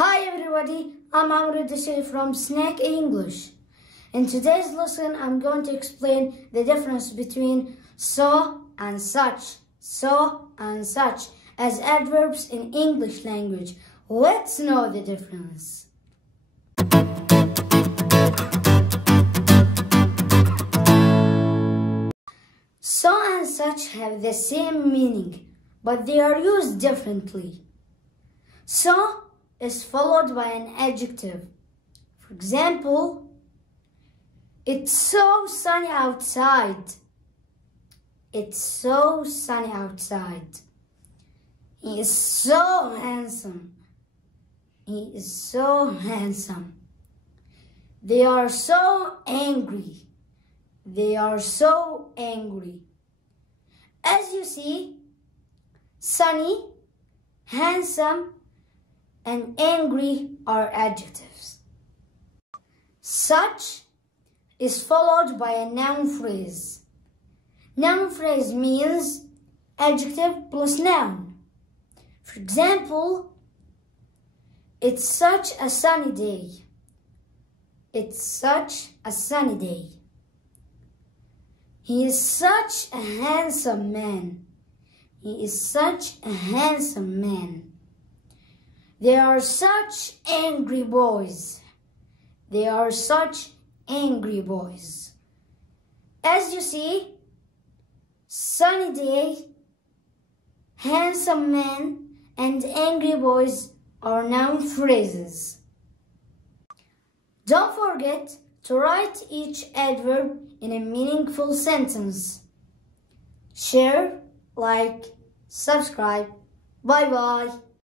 Hi everybody, I'm Amr Desai from Snack English. In today's lesson, I'm going to explain the difference between so and such as adverbs in English language. Let's know the difference. So and such have the same meaning, but they are used differently. So is followed by an adjective. For example, it's so sunny outside. It's so sunny outside. He is so handsome. He is so handsome. They are so angry. They are so angry. As you see, sunny, handsome, and angry are adjectives. Such is followed by a noun phrase. Noun phrase means adjective plus noun. For example, it's such a sunny day. It's such a sunny day. He is such a handsome man. He is such a handsome man. They are such angry boys. They are such angry boys. As you see, sunny day, handsome man, and angry boys are noun phrases. Don't forget to write each adverb in a meaningful sentence. Share, like, subscribe. Bye-bye.